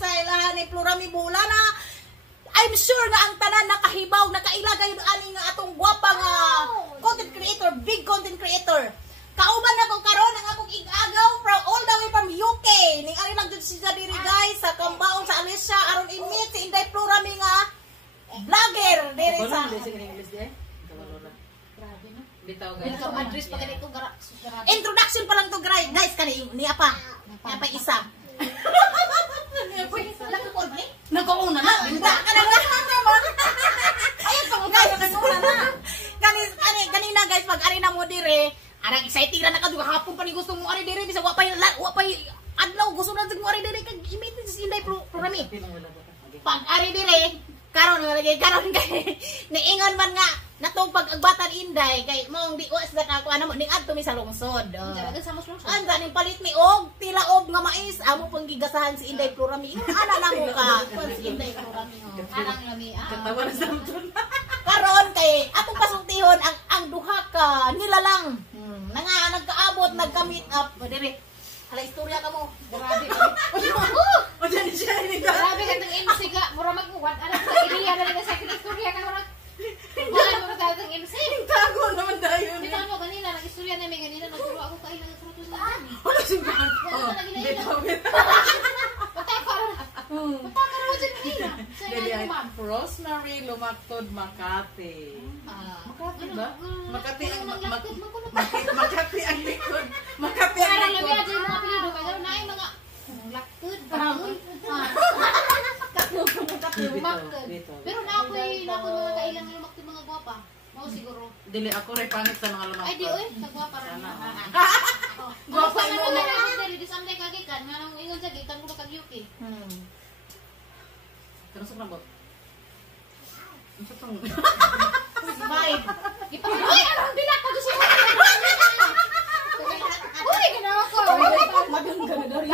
sa ilahan ni Florami Bula na I'm sure nga ang tanan nakahibaw, nakailagay ani nga atong gwapa nga content creator, big content creator. Kauban na ko karon ang akong igagaw from all the way from UK. Ning ari lang jud siya diri guys sa compound sa Alicia aron i-meet si Inday Florami nga vlogger diri sa bitaw guys. Address pa ganito gara. introduction pa lang to guys kani niya pa isa. Nagkauna na. Binta ka na naman. Ayun pa guys. Kanina guys pag ari na mo dire, arang excited na nakaduga hapon pa ni gusto mo ari dire bisa wa pa adlaw gusto na mo ari dire kag imitin si Inday Florami. Pag ari dire karon kay niingon man nga natong pag-agbatan Inday kay mong di was na ako ano mo ning adto mi sa lungsod. Anda ning palit mi og tila og nga mais amo pang gigasahan si Inday Florami. Ana na mo ka si Inday Florami. Alang lami. Katawa na samton. Karon kay atong pasultihon ang duha ka nilalang. Nagkaabot nagka-meet up dire. Hala istorya ka mo. Grabe. O dyan siya ini. Grabe ka tong MC ga, mura magkuwan. Ano sa iliya na rin sa istorya ka mura. Wala mo ta tong MC. Tago naman dayon. Dito mo kanina nag-istorya na may ganina nagturo ako kay nagturo sa amin. Wala simbahan. Bitaw. Pataka ro dyan kanina. Sa ina ma'am. Rosemary Lumactod Makati. Makati ba? Makati ang Makati ang likod. Makati ang Parang likod. labi aja mga apelyido kaya na ay mga laktud. Pero na ako mga kailang lumaktud mga gwapa. Mao siguro. Dili ako rin pangit sa mga lumactod. Ay di oy, sa gwapa ra. Gwapa mo mo. na dili di samday kagikan nganong ingon sa gikan ko kag Yuki. Pero sa nabot. Ang satong. Vibe. Ay, anong binata ko siya? Uy, ganawa ko. Madung ganadari.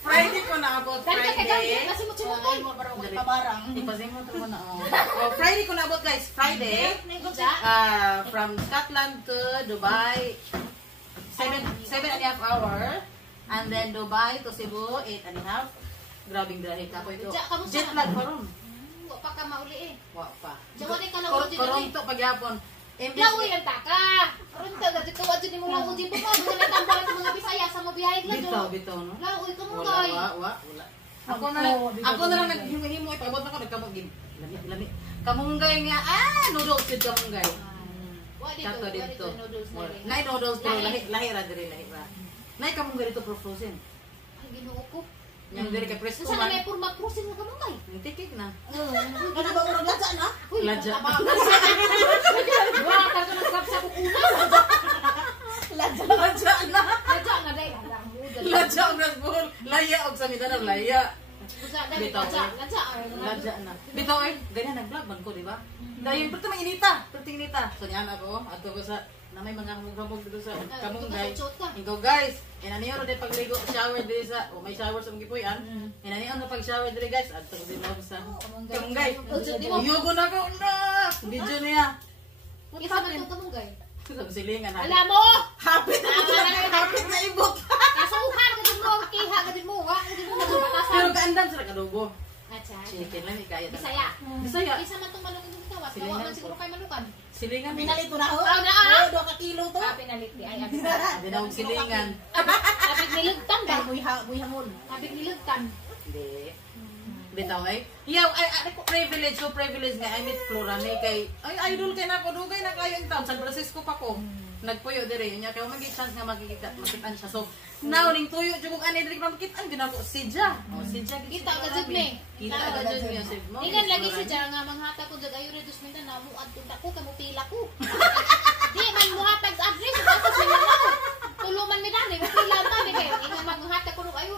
Friday ko naabot. Friday. Kasi mo chinutoy mo para ko pabarang. Ipasimot ko na. Friday ko naabot guys. Friday. From Scotland to Dubai. 7.5 hours. And then Dubai to Cebu, 8.5. Grabing dahil ka po ito. Jet lag pa ron. Wa pa ka mauli eh. Wa pa. Jawa din ka na uji. Toronto pagyapon. Lawi ang taka. Toronto gadto ka wajud nimo lawo di pa mo na tambalan sa mga Bisaya sa mabiyahe lang. Bitaw no. Lawi ka mo Wala, kay. wala. Ako na lang naghimo-himo ipabot na ko nagkamog gin. Lami. Kamunggay nga noodles with kamunggay. Wa Chato dito noodles na rin. Nay noodles pero lahi ra diri. Nay kamunggay dito pro frozen. Ay ginoo ko. Yang diri kay presko Sana man. may purma cruising na kamangay. Tikik na. Ano ba urang ladya na? Ladya. Wa ka to nagkap sa kukuna. Ladya. Ladya na. Radya nga day. Ladya og nasbol. Laya og sa Mindanao laya. Ladya na. Bitaw ay ganyan nag-vlog man ko, di ba? Dayon perti mainita, So niyan ako, ato ko sa na may mga hamog-hamog dito sa kamunggay. Ikaw guys, inaniyo ro de pagligo shower diri sa may shower sa gipuy-an. Inaniyo na pag shower diri guys, adto ko din sa kamunggay. Yugo na ko na. Video niya. Isa man to kamunggay. Sa silingan ha. Alam mo, Hapit na ibot. kasuhan ka din mo, kiha ka din mo, wa ka din mo batasan. Pero kaandam sa kadugo. Acha. Chicken lang ikaya. Bisaya. Bisaya. Isa man tong malukan dito tawas. Tawa man siguro kay malukan. Silingan Pinalito na ho. na. 2 ka kilo to. Pinalit di ay abi. Dinawag silingan. Abig nilugtan ba? Buy hamon. Abig nilugtan. Hindi. Bitaw ay. Yaw ay privilege nga I meet Florami kay ay idol kay nako dugay na kayo in town San Francisco pa ko. Nagpuyo dire nya kay magi chance nga makikitan siya. So now ning tuyo jud kog ani diri makikitan ginako sidya. Oh sidya Kita ka jud me. Kita ka jud niya sib mo. Ingan lagi si Jar nga manghata ko jud ayo reduce minta na mo adto ko kamo pila ko. Di man mo hatag sa address basta sila na. Tuluman mi dani pila ta ni kay ingan manghata ko ayo.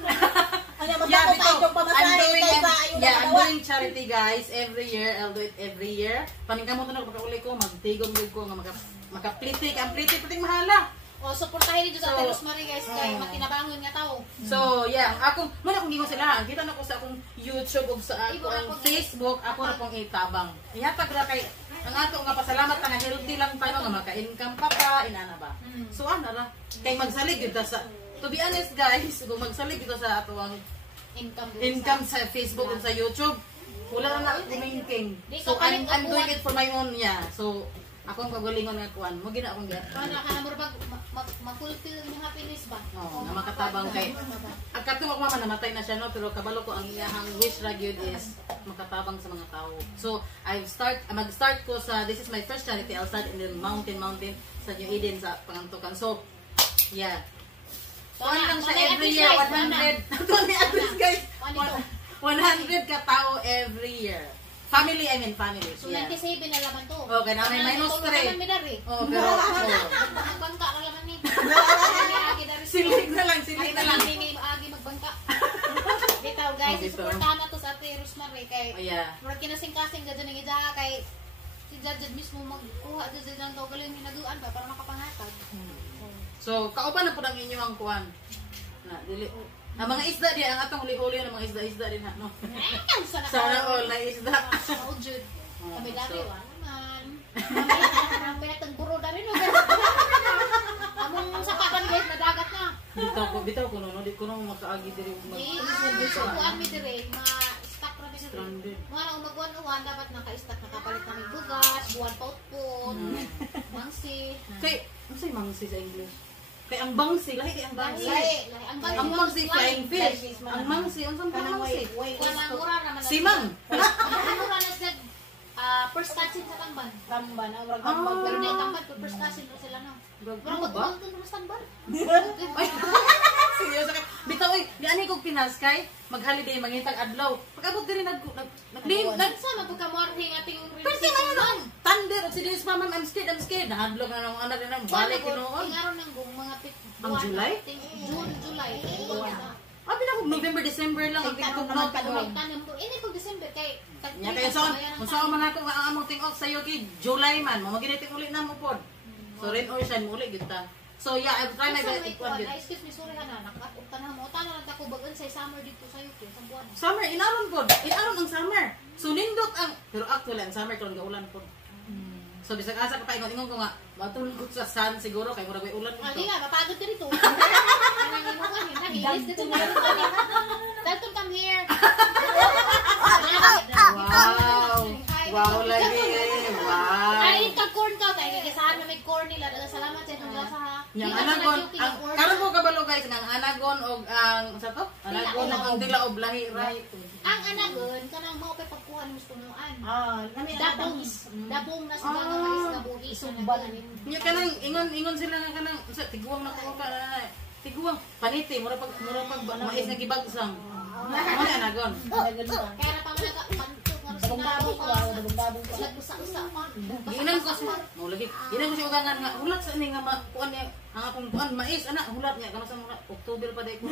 Yeah, I'm doing charity guys every year. I'll do it every year. Paningkamot na pagkauli ko, magtigom ko nga makaplitik. Ang plitik mahala. O, supportahin niyo sa Rosemary guys kay matinabangon nga tao. So, yeah, muna akong gingon sila. Kita na ko sa akong YouTube o sa akong Facebook, ako na pong itabang. Ihatag na kay, ang ato nga pasalamat na healthy lang tayo nga maka-income pa inana ba. So, ana ra. Kay magsalig yun sa to be honest guys, kung magsalig dito sa ato ang income sa Facebook o sa YouTube, wala na kumingking. So I'm doing it for my own, yeah. So ako ang pagalingon nga kuan, mo gina akong gyud. Ano ka na mo bag ma-fulfill yung happiness ba? Oo, na makatabang kay. Ang katong ako mama namatay na siya no, pero kabalo ko ang iyang wish ra gyud is makatabang sa mga tao. So mag-start ko sa, this is my first charity. I'll start in the mountain sa New Eden sa Pangantukan. So yeah. Kuan lang siya every year 100. Ito ni address guys. 100 ka tao every year. Family, I mean family. So, Yeah. 97 na laman to. Okay, na may minus 3. Oh, pero Magbangka ka laman ni. silig na lang, silig na lang. Hindi agi magbangka. Bitaw guys, supportahan na to sa Ate Rosemary kay. Oh, yeah. Murag kinasing-kasing gado ning ida kay si Judge mismo magkuha dito lang daw galing hinaguan ba para makapangatag. So, kauban na po ng inyong kuwan. Na, dili. Ang mga isda di, ang atong huli-huli ng mga isda din ha, no? Sana all na isda. So, Jude. Kami dami, so, wala naman. Kami natang buro na rin, no? Among sapapan guys, nadagat na. Bitaw ko no, di ko nung makaagi diri Kuan mi dire, ma-stock ra mi dire. Stranded. Mga nang magwan-uwan, dapat naka-stock, nakapalit kami bugas, buwan paut-put, mangsi. Kay, ano sa'y mangsi sa English? Kay ang bangsi, lahi kay ang bangsi. Ang mangsi, flying fish. Ang mangsi, ang saan mangsi? Walang mura naman. Simang. Ang mura na sila, first cousin sa Tamban. Tamban, ang wag Pero na Tamban, first cousin pa sila na. Pero magbuwag doon naman sa Tamban. Seryoso ka. Bitaw, oy, di ani kog Pinas kay mag-holiday mangitag adlaw. Pag-abot diri Sama po ka morning ating Kasi man thunder si Dennis pa man, I'm scared. Nahadlok na ng anak na balik kinoon. Ingaro ng mga Ang July? June, July. Abi na ko November, December lang ang tingtugnog ko. Ini po December kay Nya kay so man ako nga among ting-off sa kay July man, mo maginiting uli na mo pod. So rain or shine muli gid ta. So yeah, I'll try my best. Excuse me, sorry ka na. Nakatugtan na mo. Tana lang ako bagan sa summer dito sa UK, sa buwan. Summer, inaron pod. Inaron ang summer. So nindot ang, pero actually ang summer karon gaulan pod. So bisag asa ka pa ingon ko nga, matulog ko sa sun siguro kay murag may ulan dito. Di nga, mapagod ka dito. Kanang imo ka ni, nahilis dito na rin kami. Dalton, come here. Wow lagi. Wow. Ay, kag-corn ka. Kaya saan na may corn nila. Salamat sa itong lasa ha. Yang anagon, karon mo kabalo guys ng anagon og ang sa to? Anagon og ang dila og lahi right. Ang anagon kanang mao kay pagkuha mo punuan. nami Dabong na sa mga mais na buhis na Nya kanang ingon sila nga kanang sa tiguang na ko ka tiguang paniti mura pag mais nga gibagsang. Ano anagon? Kaya na pa mga pantok nga sa nagbusa-usa pa. Giinan ko sa mo lagi. Giinan ko si ugangan nga hulat sa ni nga kuan niya ang akong kuan mais ana hulat niya kano sa mga October pa day ko.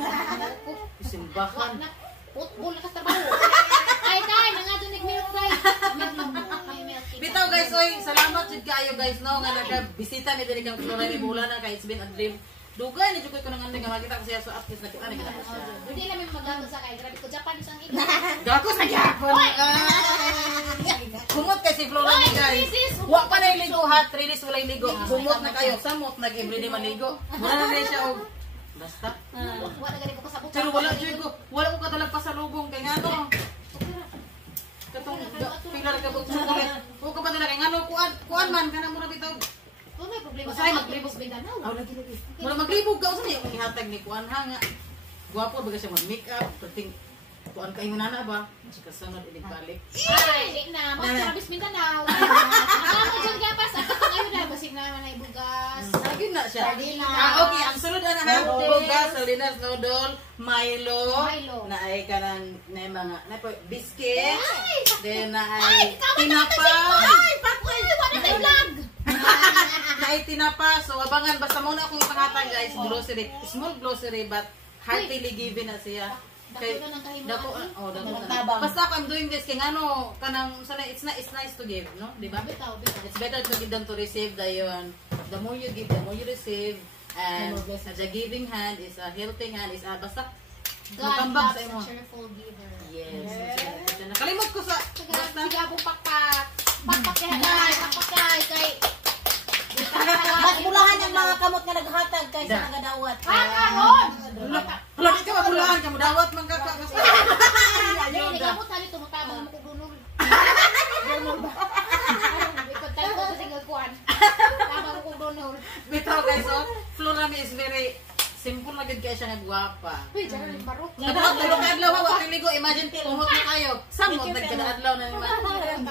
Simbahan. Putbol na katrabaho. Ay nangadto nig milk guys. Bitaw guys, oy, salamat jud kaayo guys no nga naga-bisita mi diri kang Flora ni Bulana kay it's been a dream. Dugay na jud ko nang andeng nga makita ko siya so at least nakita ko siya. Hindi namin magago sa kay grabe ko Japan isang ilo. Gako sa gyapon. Kumot kay si Flora ni guys. Wa pa na ligo ha, 3 days wala ligo. Kumot na kayo, samot nag everyday maligo. Mura na siya og basta. Wala gani ko sa buka. Pero wala jud ko. Wala ko kadalag pa sa lubong kay ngano. Katong pilar ka bug sa kami. O ka pa dala kay ngano kuan man kana mo na bitaw. Oh, may problema. Usay maglibog Mindanao. lagi. Mura maglibog ka usa niya ihatag ni kuan ha nga. Gwapo baga siya mag-make up, perting kuan kay nana ba? Sa kasunod ilig balik. Ay, di na. Mag-Travis Mindanao. Ako dyan gapas. Ako pang ayun na. Basig naman ay bugas. Lagi na siya. Sardinas. Okay, ang sunod na ha. Bugas, sardinas, noodle, Milo. Na ay kanang na mga na po biscuits. Then na ay tinapa. Ay, pakoy. Wala tayo vlog. Na ay tinapa. So abangan basta muna akong ipanghatag guys, grocery. Small grocery but heartily given na siya. Kay dako basta ako I'm doing this kay ngano kanang sana it's nice to give no di ba it's better to give than to receive dayon the more you give the more you receive and the giving hand is a helping hand is basta God magkambak loves sa imo a cheerful giver. yes nakalimot ko sa basta Sigabong pakpak kay kay Mas bulahan yung mga mga kamot nga naghatag kay sa nagadawat. Karon. Hala, di ka mabulaan ka mo dawat man ka. Dili ni kamot hali tumutama mo ko dunol. Dunol ba? Ikot tayo ko tinggal kuan. Tama mo ko dunol. Bitaw guys, oh, Florami is very simple na gid kay siya nga gwapa. Uy, diyan rin barok. Kada tulog adlaw wa piligo, imagine tuhot na kayo. Samot nagkada adlaw na naman.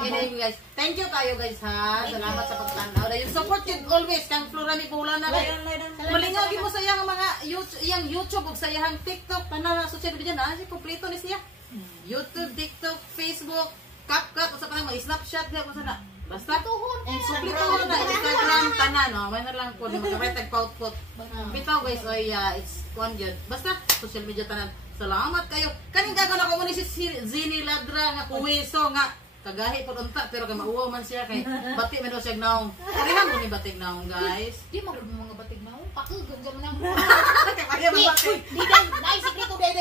Anyway guys, thank you kayo guys ha. Salamat sa pagtanaw. Yung support yun always kang Florami pula na kayo. Malingaw mo sa iyang mga YouTube ug sa iyang TikTok tanan na social media na si kompleto ni siya. YouTube, TikTok, Facebook, CapCut usa pa nang Snapchat na usa na. Basta Tuhon and kompleto na Instagram tanan no. May na lang ko ni magka tag-paut-paut. Bitaw guys, oy it's one good. Basta social media tanan. Salamat kayo. Kaning gagawin ako mo ni si Zini Ladra nga kuwiso nga kagahi pod unta pero kay mauwaw man siya kay bati man daw siya naong. Kailan mo ni batig naong guys? Di mo mga batig na. Pakugon sa manang. Kaya mo batig. Di day, nay sikreto day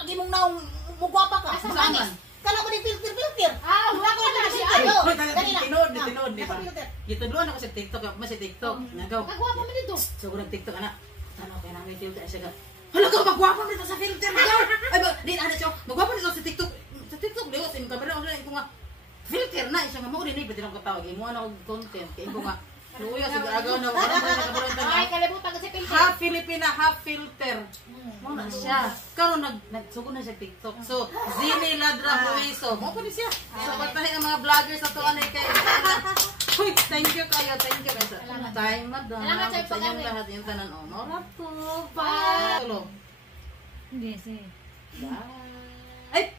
agi mong naong mugwapa ka. Saan man? Kana mo ni filter. Wala ko na si ano. Tinood, di ba? Gitudloan ako sa TikTok, ako sa TikTok. Nagaw. Nagwapa man dito. So, kung nag-TikTok, anak, ano, kaya namin filter siya ka. Hala ka, magwapa nito sa filter, nagaw! Ay, ba, di na, siya, magwapa nito sa TikTok. Sa TikTok, di ko, sa yung camera, ko nga, filter na, siya nga, mauli na, pati nang katawag, imo na og content, kaya ko nga, luya, sigagaw na, parang nakabulan ta Ay, na. kalimutan kasi filter. Half Filipina, half filter. Mo na siya. Karon nagsugo na siya TikTok. So, Zini Ladra Puiso. Mo pa ni siya. So, pagtahin ang mga vloggers sa tuan ay kay. Uy, thank you kayo. Thank you kayo. Time madam. Salamat sa Sa inyong pag-awit. lahat yung tanan. Honor to. Bye. Yes, eh. Bye. Ay,